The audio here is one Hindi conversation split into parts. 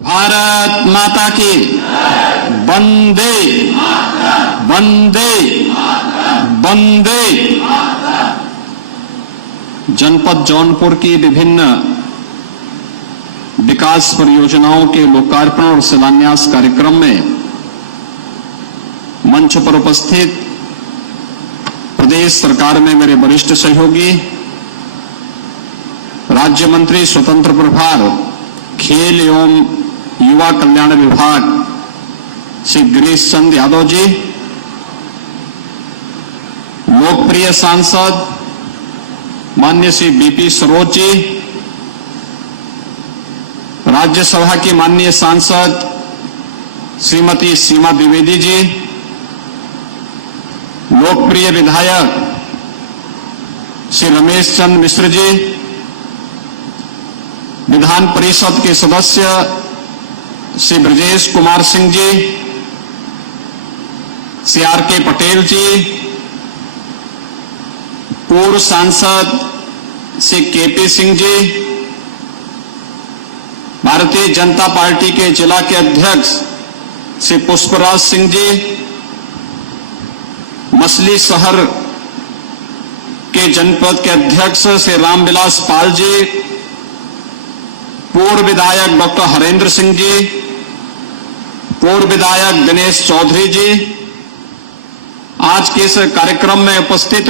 भारत माता की वंदे वंदे वंदे। जनपद जौनपुर की विभिन्न विकास परियोजनाओं के लोकार्पण और शिलान्यास कार्यक्रम में मंच पर उपस्थित प्रदेश सरकार में मेरे वरिष्ठ सहयोगी राज्य मंत्री स्वतंत्र प्रभार खेल एवं युवा कल्याण विभाग श्री गिरीश चंद यादव जी, लोकप्रिय सांसद माननीय श्री बीपी सरोज जी, राज्यसभा की माननीय सांसद श्रीमती सीमा द्विवेदी जी, लोकप्रिय विधायक श्री रमेश चंद्र मिश्र जी, विधान परिषद के सदस्य श्री ब्रजेश कुमार सिंह जी, श्री आर के पटेल जी, पूर्व सांसद श्री केपी सिंह जी, भारतीय जनता पार्टी के जिला के अध्यक्ष श्री पुष्पराज सिंह जी, मछली शहर के जनपद के अध्यक्ष श्री रामविलास पाल जी, पूर्व विधायक डॉक्टर हरेंद्र सिंह जी, पूर्व विधायक दिनेश चौधरी जी, आज के इस कार्यक्रम में उपस्थित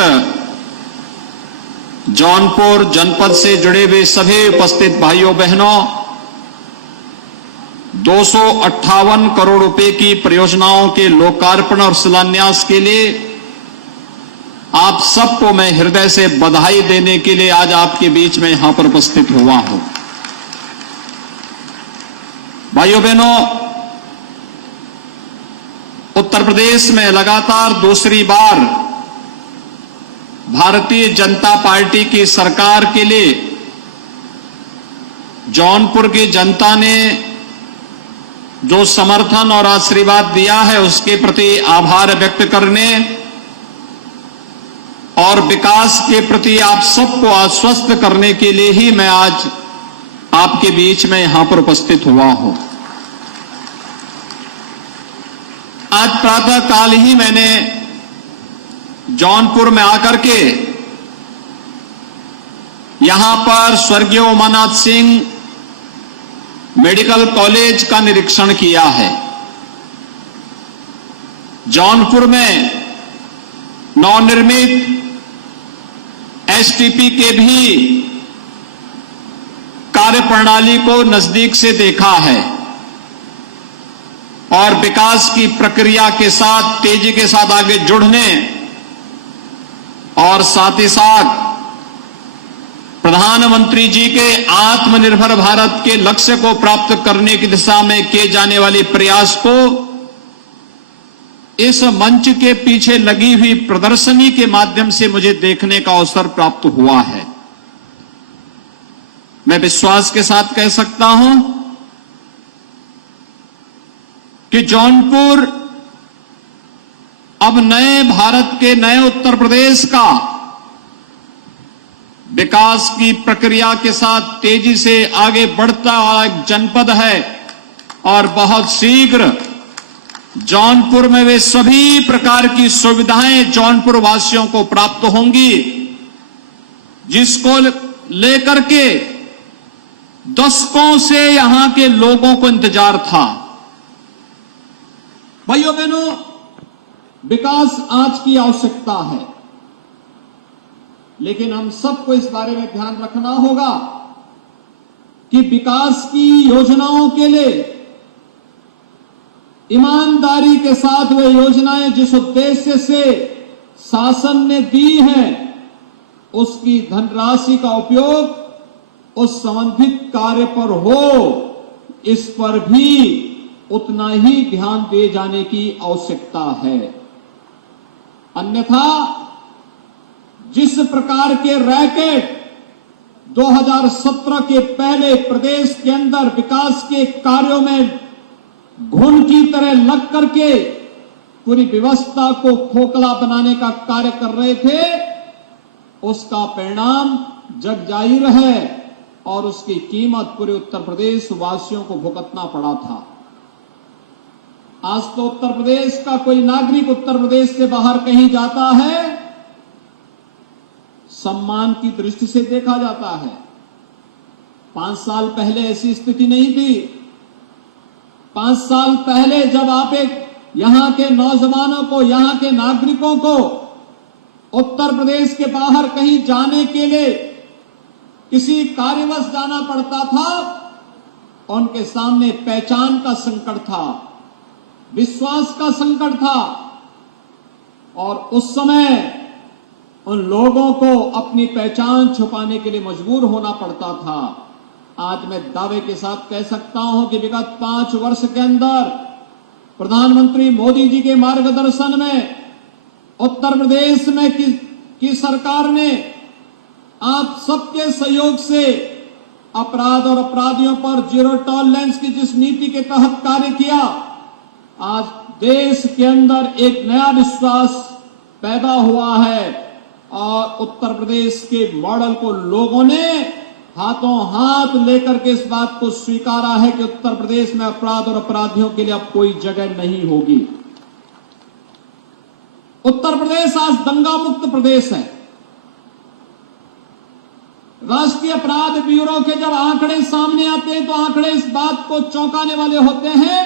जौनपुर जनपद से जुड़े हुए सभी उपस्थित भाइयों बहनों, 258 करोड़ रुपए की परियोजनाओं के लोकार्पण और शिलान्यास के लिए आप सबको मैं हृदय से बधाई देने के लिए आज आपके बीच में यहां पर उपस्थित हुआ हूं। भाइयों बहनों, उत्तर प्रदेश में लगातार दूसरी बार भारतीय जनता पार्टी की सरकार के लिए जौनपुर की जनता ने जो समर्थन और आशीर्वाद दिया है उसके प्रति आभार व्यक्त करने और विकास के प्रति आप सबको आश्वस्त करने के लिए ही मैं आज आपके बीच में यहां पर उपस्थित हुआ हूं। आज प्रातः काल ही मैंने जौनपुर में आकर के यहां पर स्वर्गीय उमानाथ सिंह मेडिकल कॉलेज का निरीक्षण किया है। जौनपुर में नवनिर्मित एसटीपी के भी कार्यप्रणाली को नजदीक से देखा है और विकास की प्रक्रिया के साथ तेजी के साथ आगे जुड़ने और साथ ही साथ प्रधानमंत्री जी के आत्मनिर्भर भारत के लक्ष्य को प्राप्त करने की दिशा में किए जाने वाले प्रयास को इस मंच के पीछे लगी हुई प्रदर्शनी के माध्यम से मुझे देखने का अवसर प्राप्त हुआ है। मैं विश्वास के साथ कह सकता हूं कि जौनपुर अब नए भारत के नए उत्तर प्रदेश का विकास की प्रक्रिया के साथ तेजी से आगे बढ़ता हुआ एक जनपद है और बहुत शीघ्र जौनपुर में वे सभी प्रकार की सुविधाएं जौनपुर वासियों को प्राप्त होंगी जिसको लेकर के दशकों से यहां के लोगों को इंतजार था। भाइयों बहनों, विकास आज की आवश्यकता है, लेकिन हम सबको इस बारे में ध्यान रखना होगा कि विकास की योजनाओं के लिए ईमानदारी के साथ वे योजनाएं जिस उद्देश्य से शासन ने दी हैं उसकी धनराशि का उपयोग उस संबंधित कार्य पर हो, इस पर भी उतना ही ध्यान दिए जाने की आवश्यकता है। अन्यथा जिस प्रकार के रैकेट 2017 के पहले प्रदेश के अंदर विकास के कार्यों में घुन की तरह लग करके पूरी व्यवस्था को खोखला बनाने का कार्य कर रहे थे, उसका परिणाम जग जाहिर है और उसकी कीमत पूरे उत्तर प्रदेश वासियों को भुगतना पड़ा था। आज तो उत्तर प्रदेश का कोई नागरिक उत्तर प्रदेश से बाहर कहीं जाता है, सम्मान की दृष्टि से देखा जाता है। 5 साल पहले ऐसी स्थिति नहीं थी। 5 साल पहले जब आप यहां के नौजवानों को, यहां के नागरिकों को उत्तर प्रदेश के बाहर कहीं जाने के लिए किसी कार्यवश जाना पड़ता था, उनके सामने पहचान का संकट था, विश्वास का संकट था, और उस समय उन लोगों को अपनी पहचान छुपाने के लिए मजबूर होना पड़ता था। आज मैं दावे के साथ कह सकता हूं कि विगत 5 वर्ष के अंदर प्रधानमंत्री मोदी जी के मार्गदर्शन में उत्तर प्रदेश में की सरकार ने आप सबके सहयोग से अपराध और अपराधियों पर जीरो टॉलरेंस की जिस नीति के तहत कार्य किया, आज देश के अंदर एक नया विश्वास पैदा हुआ है और उत्तर प्रदेश के मॉडल को लोगों ने हाथों हाथ लेकर के इस बात को स्वीकारा है कि उत्तर प्रदेश में अपराध और अपराधियों के लिए अब कोई जगह नहीं होगी। उत्तर प्रदेश आज दंगा मुक्त प्रदेश है। राष्ट्रीय अपराध ब्यूरो के जब आंकड़े सामने आते हैं तो आंकड़े इस बात को चौंकाने वाले होते हैं।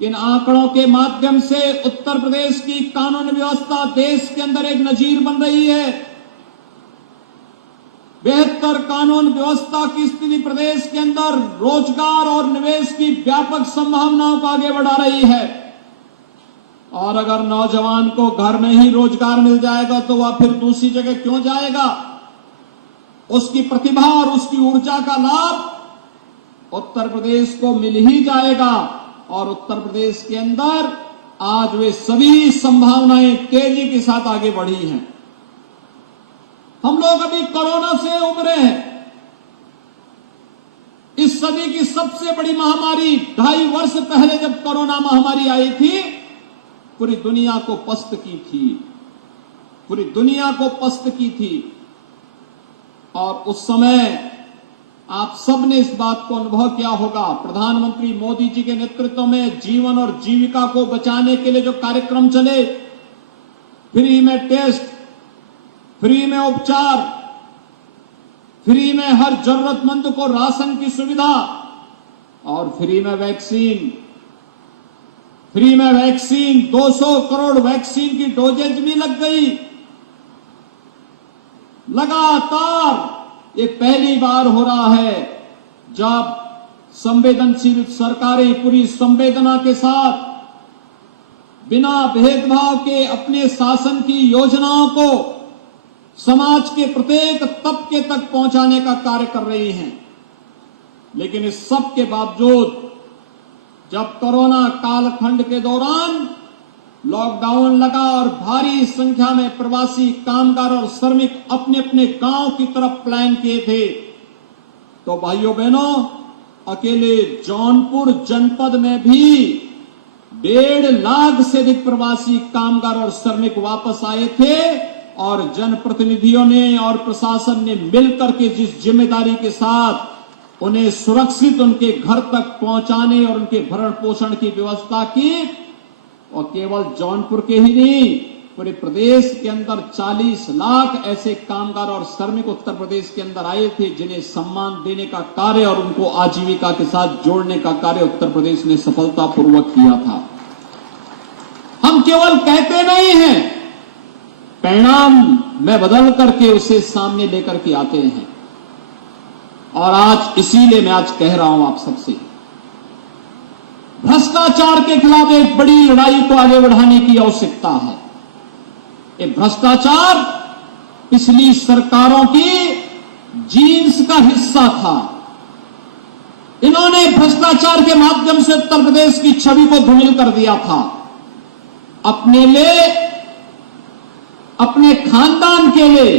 इन आंकड़ों के माध्यम से उत्तर प्रदेश की कानून व्यवस्था देश के अंदर एक नजीर बन रही है। बेहतर कानून व्यवस्था की स्थिति प्रदेश के अंदर रोजगार और निवेश की व्यापक संभावनाओं को आगे बढ़ा रही है। और अगर नौजवान को घर में ही रोजगार मिल जाएगा तो वह फिर दूसरी जगह क्यों जाएगा? उसकी प्रतिभा और उसकी ऊर्जा का लाभ उत्तर प्रदेश को मिल ही जाएगा। और उत्तर प्रदेश के अंदर आज वे सभी संभावनाएं तेजी के साथ आगे बढ़ी हैं। हम लोग अभी कोरोना से उबरे हैं। इस सदी की सबसे बड़ी महामारी 2.5 वर्ष पहले जब कोरोना महामारी आई थी, पूरी दुनिया को पस्त की थी, पूरी दुनिया को पस्त की थी। और उस समय आप सब ने इस बात को अनुभव किया होगा। प्रधानमंत्री मोदी जी के नेतृत्व में जीवन और जीविका को बचाने के लिए जो कार्यक्रम चले, फ्री में टेस्ट, फ्री में उपचार, फ्री में हर जरूरतमंद को राशन की सुविधा और फ्री में वैक्सीन, 200 करोड़ वैक्सीन की डोजेज भी लग गई। लगातार ये पहली बार हो रहा है जब संवेदनशील सरकारें पूरी संवेदना के साथ बिना भेदभाव के अपने शासन की योजनाओं को समाज के प्रत्येक तबके तक पहुंचाने का कार्य कर रही हैं। लेकिन इस सब के बावजूद जब कोरोना कालखंड के दौरान लॉकडाउन लगा और भारी संख्या में प्रवासी कामगार और श्रमिक अपने अपने गांव की तरफ पलायन किए थे, तो भाइयों बहनों, अकेले जौनपुर जनपद में भी 1.5 लाख से अधिक प्रवासी कामगार और श्रमिक वापस आए थे। और जनप्रतिनिधियों ने और प्रशासन ने मिलकर के जिस जिम्मेदारी के साथ उन्हें सुरक्षित उनके घर तक पहुंचाने और उनके भरण पोषण की व्यवस्था की, और केवल जौनपुर के ही नहीं, पूरे प्रदेश के अंदर 40 लाख ऐसे कामगार और श्रमिक उत्तर प्रदेश के अंदर आए थे जिन्हें सम्मान देने का कार्य और उनको आजीविका के साथ जोड़ने का कार्य उत्तर प्रदेश ने सफलतापूर्वक किया था। हम केवल कहते नहीं हैं, परिणाम में बदल करके उसे सामने लेकर के आते हैं। और आज इसीलिए मैं आज कह रहा हूं आप सबसे, भ्रष्टाचार के खिलाफ एक बड़ी लड़ाई को आगे बढ़ाने की आवश्यकता है। ये भ्रष्टाचार पिछली सरकारों की जीन्स का हिस्सा था। इन्होंने भ्रष्टाचार के माध्यम से उत्तर प्रदेश की छवि को धूमिल कर दिया था। अपने लिए, अपने खानदान के लिए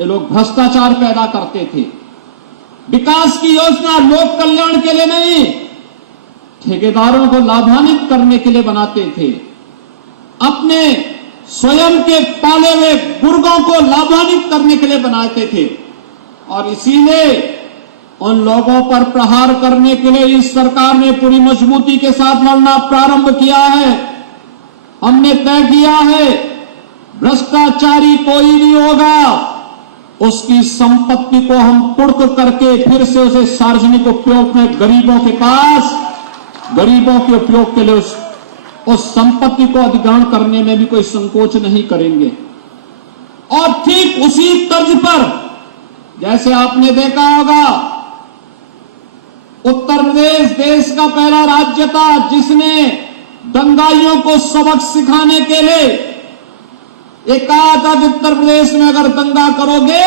ये लोग भ्रष्टाचार पैदा करते थे। विकास की योजना लोक कल्याण के लिए नहीं, ठेकेदारों को लाभान्वित करने के लिए बनाते थे। अपने स्वयं के पाले हुए गुर्गों को लाभान्वित करने के लिए बनाते थे। और इसीलिए उन लोगों पर प्रहार करने के लिए इस सरकार ने पूरी मजबूती के साथ लड़ना प्रारंभ किया है। हमने तय किया है, भ्रष्टाचारी कोई भी होगा, उसकी संपत्ति को हम कुर्क करके फिर से उसे सार्वजनिक उपयोग में गरीबों के उपयोग के लिए उस संपत्ति को अधिग्रहण करने में भी कोई संकोच नहीं करेंगे। और ठीक उसी तर्ज पर जैसे आपने देखा होगा, उत्तर प्रदेश देश का पहला राज्य था जिसने दंगाइयों को सबक सिखाने के लिए एक कहा था कि उत्तर प्रदेश में अगर दंगा करोगे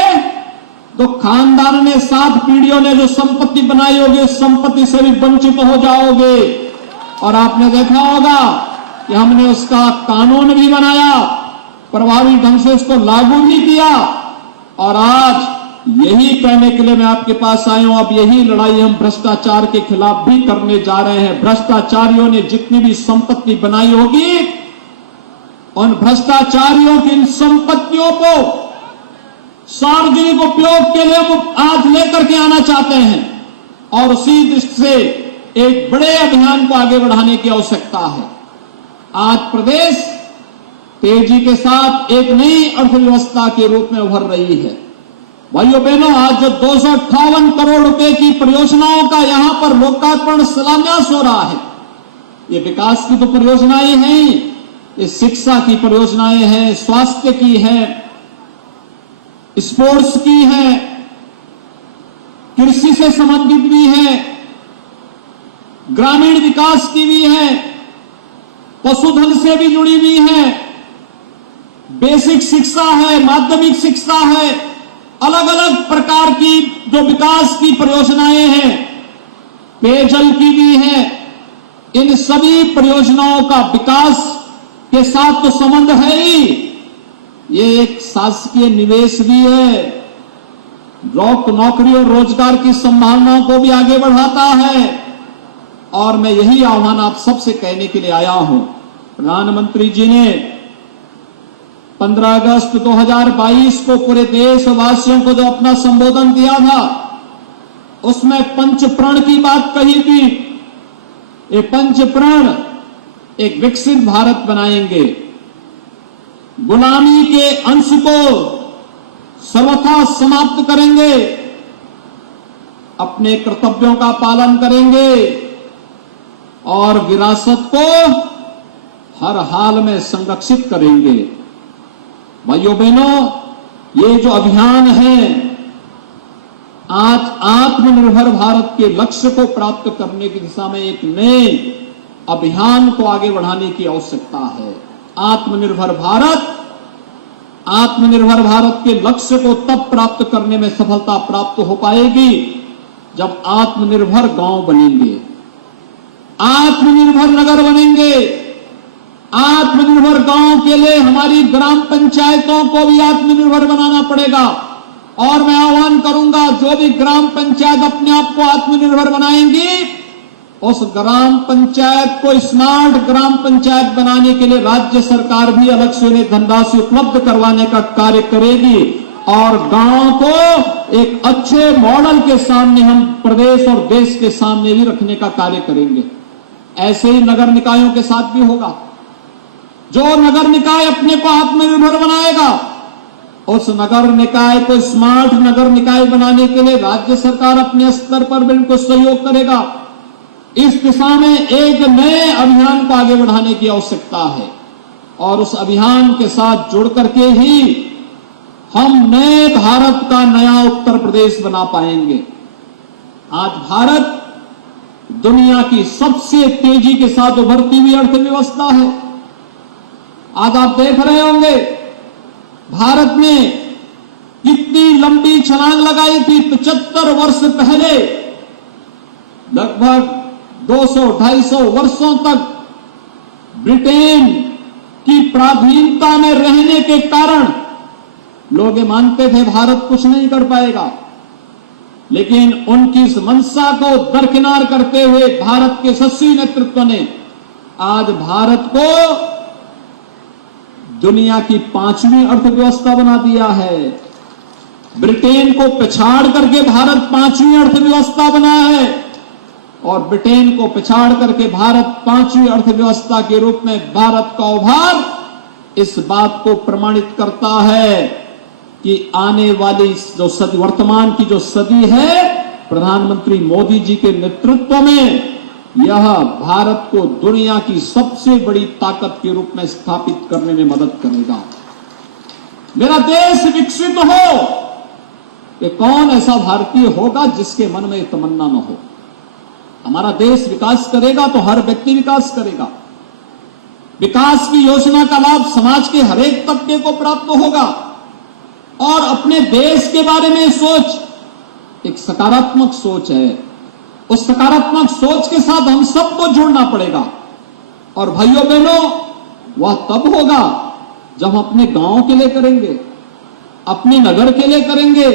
तो खानदान ने 7 पीढ़ियों ने जो संपत्ति बनाई होगी उस संपत्ति से भी वंचित हो जाओगे। और आपने देखा होगा कि हमने उसका कानून भी बनाया, प्रभावी ढंग से उसको लागू भी किया। और आज यही कहने के लिए मैं आपके पास आया हूं, अब यही लड़ाई हम भ्रष्टाचार के खिलाफ भी करने जा रहे हैं। भ्रष्टाचारियों ने जितनी भी संपत्ति बनाई होगी, उन भ्रष्टाचारियों की इन संपत्तियों को सार्वजनिक उपयोग के लिए वो आज लेकर के आना चाहते हैं। और उसी दृष्टि से एक बड़े अभियान को आगे बढ़ाने की आवश्यकता है। आज प्रदेश तेजी के साथ एक नई अर्थव्यवस्था के रूप में उभर रही है। भाइयों बहनों, आज जो 258 करोड़ रुपए की परियोजनाओं का यहां पर लोकार्पण शिलान्यास हो रहा है, ये विकास की तो परियोजनाएं हैं, ये शिक्षा की परियोजनाएं हैं, स्वास्थ्य की है, स्पोर्ट्स की है, कृषि से संबंधित भी है, ग्रामीण विकास की भी है, पशुधन से भी जुड़ी हुई है, बेसिक शिक्षा है, माध्यमिक शिक्षा है, अलग अलग प्रकार की जो विकास की परियोजनाएं हैं, पेयजल की भी है। इन सभी परियोजनाओं का विकास के साथ तो संबंध है ही, ये एक शासकीय निवेश भी है, नौकरी और रोजगार की संभावनाओं को भी आगे बढ़ाता है। और मैं यही आह्वान आप सबसे कहने के लिए आया हूं। प्रधानमंत्री जी ने 15 अगस्त 2022 को पूरे देशवासियों को जो अपना संबोधन दिया था, उसमें पंच प्रण की बात कही थी। ये पंच प्रण एक विकसित भारत बनाएंगे, गुलामी के अंश को सर्वथा समाप्त करेंगे, अपने कर्तव्यों का पालन करेंगे और विरासत को हर हाल में संरक्षित करेंगे। भाइयों बहनों, ये जो अभियान है, आज आत्मनिर्भर भारत के लक्ष्य को प्राप्त करने की दिशा में एक नए अभियान को आगे बढ़ाने की आवश्यकता है। आत्मनिर्भर भारत के लक्ष्य को तब प्राप्त करने में सफलता प्राप्त हो पाएगी जब आत्मनिर्भर गांव बनेंगे, आत्मनिर्भर नगर बनेंगे। आत्मनिर्भर गांव के लिए हमारी ग्राम पंचायतों को भी आत्मनिर्भर बनाना पड़ेगा। और मैं आह्वान करूंगा, जो भी ग्राम पंचायत अपने आप को आत्मनिर्भर बनाएंगी, उस ग्राम पंचायत को स्मार्ट ग्राम पंचायत बनाने के लिए राज्य सरकार भी अलग से उन्हें धनराशि उपलब्ध करवाने का कार्य करेगी। और गांव को एक अच्छे मॉडल के सामने हम प्रदेश और देश के सामने भी रखने का कार्य करेंगे। ऐसे ही नगर निकायों के साथ भी होगा। जो नगर निकाय अपने को आत्मनिर्भर बनाएगा, उस नगर निकाय को स्मार्ट नगर निकाय बनाने के लिए राज्य सरकार अपने स्तर पर बिल्कुल सहयोग करेगा। इस दिशा में एक नए अभियान को आगे बढ़ाने की आवश्यकता है और उस अभियान के साथ जुड़ करके ही हम नए भारत का नया उत्तर प्रदेश बना पाएंगे। आज भारत दुनिया की सबसे तेजी के साथ उभरती हुई अर्थव्यवस्था है। आज आप देख रहे होंगे भारत ने कितनी लंबी छलांग लगाई थी। 75 वर्ष पहले, लगभग 200-250 वर्षों तक ब्रिटेन की पराधीनता में रहने के कारण लोग ये मानते थे भारत कुछ नहीं कर पाएगा। लेकिन उनकी इस मंशा को दरकिनार करते हुए भारत के यशस्वी नेतृत्व ने आज भारत को दुनिया की 5वीं अर्थव्यवस्था बना दिया है। ब्रिटेन को पिछाड़ करके भारत 5वीं अर्थव्यवस्था बना है और ब्रिटेन को पिछाड़ करके भारत 5वीं अर्थव्यवस्था के रूप में भारत का उभार इस बात को प्रमाणित करता है कि आने वाली जो सदी, वर्तमान की जो सदी है, प्रधानमंत्री मोदी जी के नेतृत्व में यह भारत को दुनिया की सबसे बड़ी ताकत के रूप में स्थापित करने में मदद करेगा। मेरा देश विकसित हो, कि कौन ऐसा भारतीय होगा जिसके मन में तमन्ना न हो। हमारा देश विकास करेगा तो हर व्यक्ति विकास करेगा। विकास की योजना का लाभ समाज के हर एक तबके को प्राप्त होगा और अपने देश के बारे में सोच एक सकारात्मक सोच है। उस सकारात्मक सोच के साथ हम सबको जुड़ना पड़ेगा और भाइयों बहनों, वह तब होगा जब हम अपने गांव के लिए करेंगे, अपने नगर के लिए करेंगे।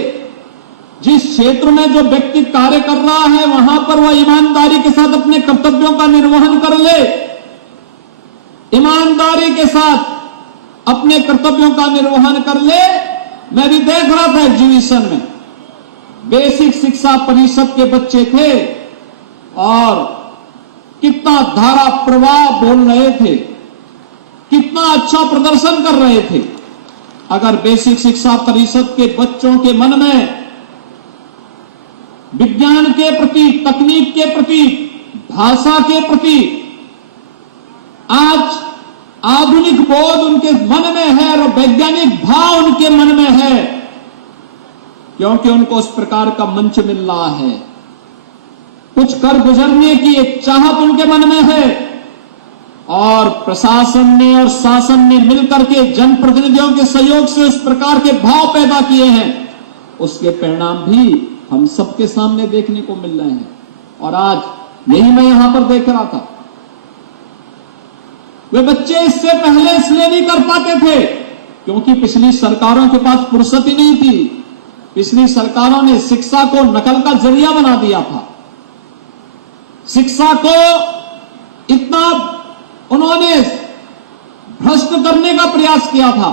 जिस क्षेत्र में जो व्यक्ति कार्य कर रहा है वहां पर वह ईमानदारी के साथ अपने कर्तव्यों का निर्वहन कर ले, ईमानदारी के साथ अपने कर्तव्यों का निर्वहन कर ले। मैं भी देख रहा था एग्जीबिशन में, बेसिक शिक्षा परिषद के बच्चे थे और कितना धारा प्रवाह बोल रहे थे, कितना अच्छा प्रदर्शन कर रहे थे। अगर बेसिक शिक्षा परिषद के बच्चों के मन में विज्ञान के प्रति, तकनीक के प्रति, भाषा के प्रति आज आधुनिक बोध उनके मन में है और वैज्ञानिक भाव उनके मन में है, क्योंकि उनको उस प्रकार का मंच मिल रहा है, कुछ कर गुजरने की एक चाहत उनके मन में है और प्रशासन ने और शासन ने मिलकर के जनप्रतिनिधियों के सहयोग से उस प्रकार के भाव पैदा किए हैं। उसके परिणाम भी हम सबके सामने देखने को मिल रहे हैं और आज यही मैं यहां पर देख रहा था। वे बच्चे इससे पहले इसलिए नहीं कर पाते थे क्योंकि पिछली सरकारों के पास फुर्सत ही नहीं थी। पिछली सरकारों ने शिक्षा को नकल का जरिया बना दिया था। शिक्षा को इतना उन्होंने भ्रष्ट करने का प्रयास किया था।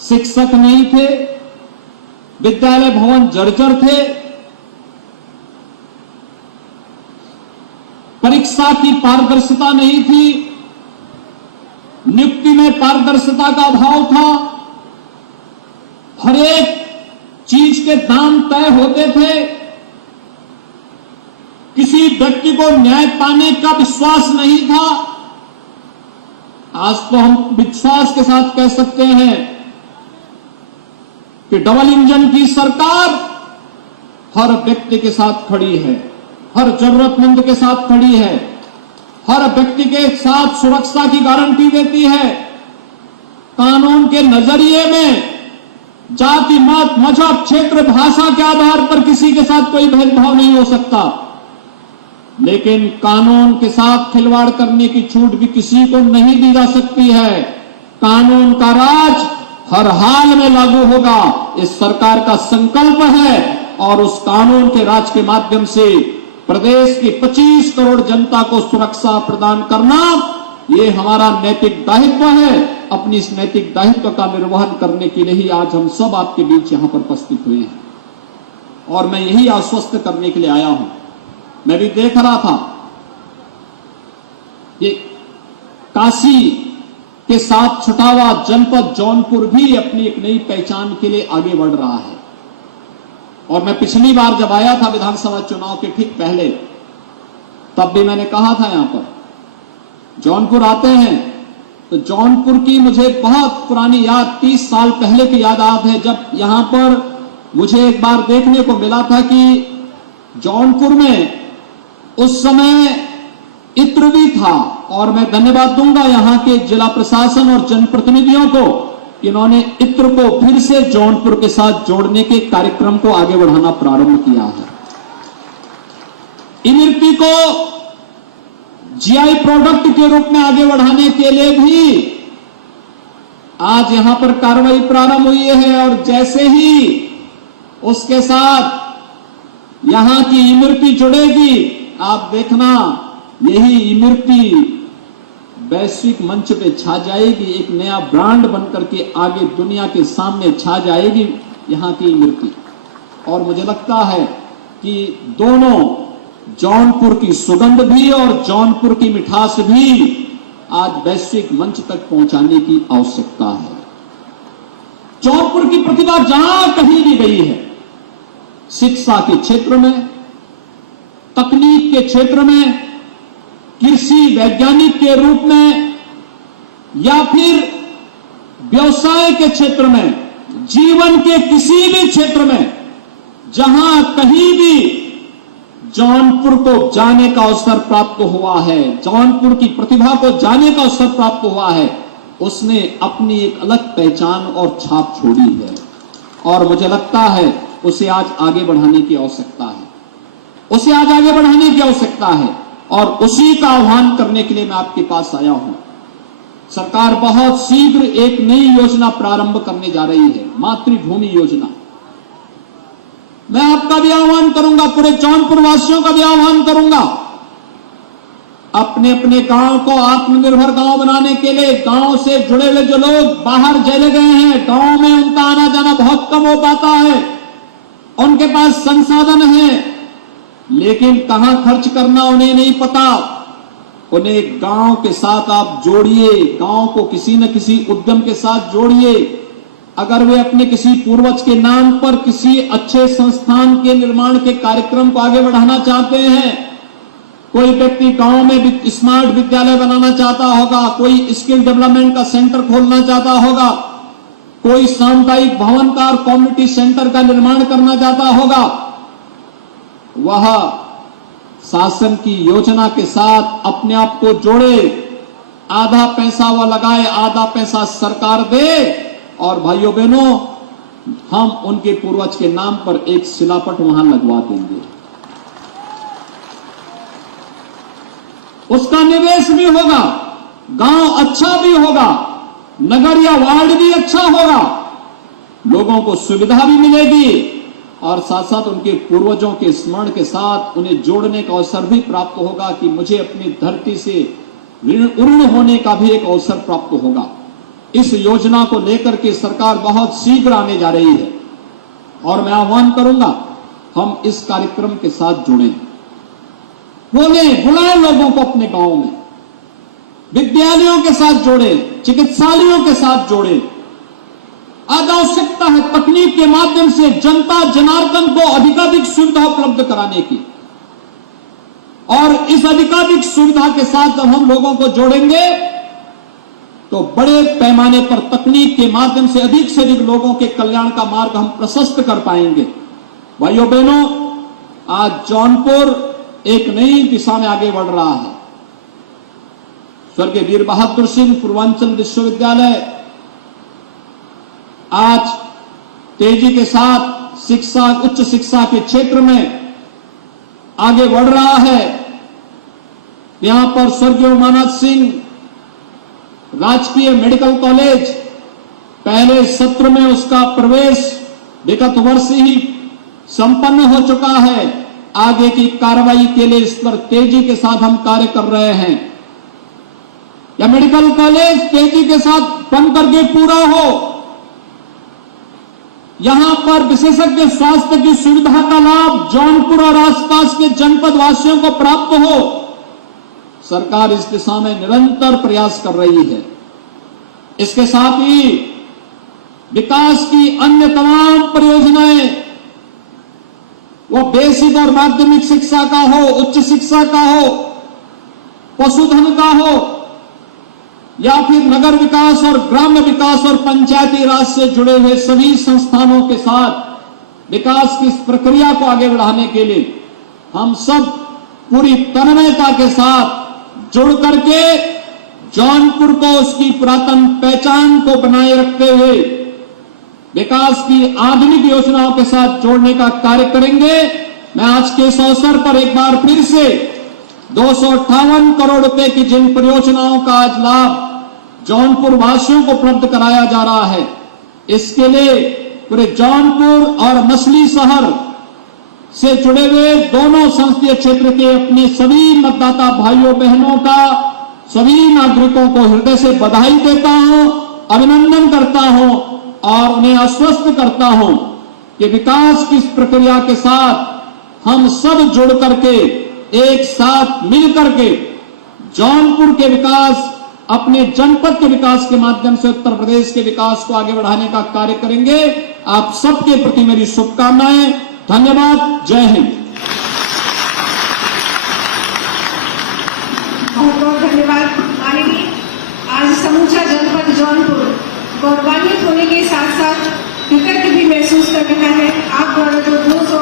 शिक्षक नहीं थे, विद्यालय भवन जर्जर थे, परीक्षा की पारदर्शिता नहीं थी, नियुक्ति में पारदर्शिता का अभाव था, हर एक चीज के दाम तय होते थे, किसी व्यक्ति को न्याय पाने का विश्वास नहीं था। आज तो हम विश्वास के साथ कह सकते हैं कि डबल इंजन की सरकार हर व्यक्ति के साथ खड़ी है, हर जरूरतमंद के साथ खड़ी है, हर व्यक्ति के साथ सुरक्षा की गारंटी देती है। कानून के नजरिए में जाति, मत, मजहब, क्षेत्र, भाषा के आधार पर किसी के साथ कोई भेदभाव नहीं हो सकता, लेकिन कानून के साथ खिलवाड़ करने की छूट भी किसी को नहीं दी जा सकती है। कानून का राज हर हाल में लागू होगा, इस सरकार का संकल्प है और उस कानून के राज के माध्यम से प्रदेश की 25 करोड़ जनता को सुरक्षा प्रदान करना ये हमारा नैतिक दायित्व है। अपनी इस नैतिक दायित्व का निर्वहन करने के लिए ही आज हम सब आपके बीच यहां पर उपस्थित हुए हैं और मैं यही आश्वस्त करने के लिए आया हूं। मैं भी देख रहा था कि काशी के साथ छुटा हुआ जनपद जौनपुर भी अपनी एक नई पहचान के लिए आगे बढ़ रहा है। और मैं पिछली बार जब आया था विधानसभा चुनाव के ठीक पहले, तब भी मैंने कहा था यहां पर जौनपुर आते हैं तो जौनपुर की मुझे बहुत पुरानी याद, 30 साल पहले की याद है, जब यहां पर मुझे एक बार देखने को मिला था कि जौनपुर में उस समय इत्र भी था। और मैं धन्यवाद दूंगा यहां के जिला प्रशासन और जनप्रतिनिधियों को, इन्होंने इत्र को फिर से जौनपुर के साथ जोड़ने के कार्यक्रम को आगे बढ़ाना प्रारंभ किया है। इमरती को जीआई प्रोडक्ट के रूप में आगे बढ़ाने के लिए भी आज यहां पर कार्रवाई प्रारंभ हुई है और जैसे ही उसके साथ यहां की इमरती जुड़ेगी, आप देखना यही इमरती वैश्विक मंच पे छा जाएगी, एक नया ब्रांड बनकर के आगे दुनिया के सामने छा जाएगी। यहाँ की मिट्टी। और मुझे लगता है कि दोनों, जौनपुर की सुगंध भी और जौनपुर की मिठास भी आज वैश्विक मंच तक पहुंचाने की आवश्यकता है। जौनपुर की प्रतिभा जहां कहीं भी गई है, शिक्षा के क्षेत्र में, तकनीक के क्षेत्र में, कृषि वैज्ञानिक के रूप में, या फिर व्यवसाय के क्षेत्र में, जीवन के किसी भी क्षेत्र में, जहां कहीं भी जौनपुर को जाने का अवसर प्राप्त हुआ है, जौनपुर की प्रतिभा को जाने का अवसर प्राप्त हुआ है, उसने अपनी एक अलग पहचान और छाप छोड़ी है। और मुझे लगता है उसे आज आगे बढ़ाने की आवश्यकता है, उसे आज आगे बढ़ाने की आवश्यकता है। और उसी का आह्वान करने के लिए मैं आपके पास आया हूं। सरकार बहुत शीघ्र एक नई योजना प्रारंभ करने जा रही है, मातृभूमि योजना। मैं आपका भी आह्वान करूंगा, पूरे जौनपुर वासियों का भी आह्वान करूंगा, अपने अपने गांव को आत्मनिर्भर गांव बनाने के लिए गांव से जुड़े हुए जो लोग बाहर चले गए हैं, गांव में उनका आना जाना बहुत कम हो पाता है, उनके पास संसाधन है लेकिन कहां खर्च करना उन्हें नहीं पता। उन्हें गांव के साथ आप जोड़िए, गांव को किसी न किसी उद्यम के साथ जोड़िए। अगर वे अपने किसी पूर्वज के नाम पर किसी अच्छे संस्थान के निर्माण के कार्यक्रम को आगे बढ़ाना चाहते हैं, कोई व्यक्ति गांव में स्मार्ट विद्यालय बनाना चाहता होगा, कोई स्किल डेवलपमेंट का सेंटर खोलना चाहता होगा, कोई सामुदायिक भवन का और कम्युनिटी सेंटर का निर्माण करना चाहता होगा, वह शासन की योजना के साथ अपने आप को जोड़े, आधा पैसा वह लगाए, आधा पैसा सरकार दे, और भाइयों बहनों, हम उनके पूर्वज के नाम पर एक शिलापट वहां लगवा देंगे। उसका निवेश भी होगा, गांव अच्छा भी होगा, नगर या वार्ड भी अच्छा होगा, लोगों को सुविधा भी मिलेगी और साथ साथ उनके पूर्वजों के स्मरण के साथ उन्हें जोड़ने का अवसर भी प्राप्त होगा कि मुझे अपनी धरती से ऋण होने का भी एक अवसर प्राप्त होगा। इस योजना को लेकर के सरकार बहुत शीघ्र आने जा रही है और मैं आह्वान करूंगा हम इस कार्यक्रम के साथ जुड़ें, बुलाएं लोगों को अपने गांव में, विद्यालयों के साथ जोड़े, चिकित्सालयों के साथ जोड़े। आज आवश्यकता है तकनीक के माध्यम से जनता जनार्दन को अधिकाधिक सुविधा उपलब्ध कराने की, और इस अधिकाधिक सुविधा के साथ जब हम लोगों को जोड़ेंगे तो बड़े पैमाने पर तकनीक के माध्यम से अधिक लोगों के कल्याण का मार्ग हम प्रशस्त कर पाएंगे। भाइयों बहनों, आज जौनपुर एक नई दिशा में आगे बढ़ रहा है। स्वर्गीय वीर बहादुर सिंह पूर्वांचल विश्वविद्यालय आज तेजी के साथ शिक्षा, उच्च शिक्षा के क्षेत्र में आगे बढ़ रहा है। यहां पर स्वर्गीय उमानाथ सिंह राजकीय मेडिकल कॉलेज पहले सत्र में उसका प्रवेश विगत वर्ष ही संपन्न हो चुका है। आगे की कार्रवाई के लिए इस पर तेजी के साथ हम कार्य कर रहे हैं। यह मेडिकल कॉलेज तेजी के साथ बन करके पूरा हो, यहां पर विशेषज्ञ स्वास्थ्य की सुविधा का लाभ जौनपुर और आसपास के जनपद वासियों को प्राप्त हो, सरकार इस दिशा में निरंतर प्रयास कर रही है। इसके साथ ही विकास की अन्य तमाम परियोजनाएं, वो बेसिक और माध्यमिक शिक्षा का हो, उच्च शिक्षा का हो, पशुधन का हो, या फिर नगर विकास और ग्राम्य विकास और पंचायती राज से जुड़े हुए सभी संस्थानों के साथ विकास की इस प्रक्रिया को आगे बढ़ाने के लिए हम सब पूरी तन्मयता के साथ जुड़ करके जौनपुर को उसकी पुरातन पहचान को बनाए रखते हुए विकास की आधुनिक योजनाओं के साथ जोड़ने का कार्य करेंगे। मैं आज के इस अवसर पर एक बार फिर से 258 करोड़ रुपए की जिन परियोजनाओं का आज लाभ जौनपुर वासियों को उपलब्ध कराया जा रहा है, इसके लिए पूरे जौनपुर और मछली शहर से जुड़े हुए दोनों संसदीय क्षेत्र के अपने सभी मतदाता भाइयों बहनों का, सभी नागरिकों को हृदय से बधाई देता हूं, अभिनंदन करता हूं और उन्हें आश्वस्त करता हूं कि विकास की इस प्रक्रिया के साथ हम सब जुड़ करके एक साथ मिल करके जौनपुर के विकास, अपने जनपद के विकास के माध्यम से उत्तर प्रदेश के विकास को आगे बढ़ाने का कार्य करेंगे। आप सबके प्रति मेरी शुभकामनाएं। धन्यवाद। जय हिंद। बहुत बहुत धन्यवाद माननीय। आज समूचा जनपद जौनपुर गौरवान्वित होने के साथ साथ कृतज्ञ भी महसूस कर रहा है। आप द्वारा जो 200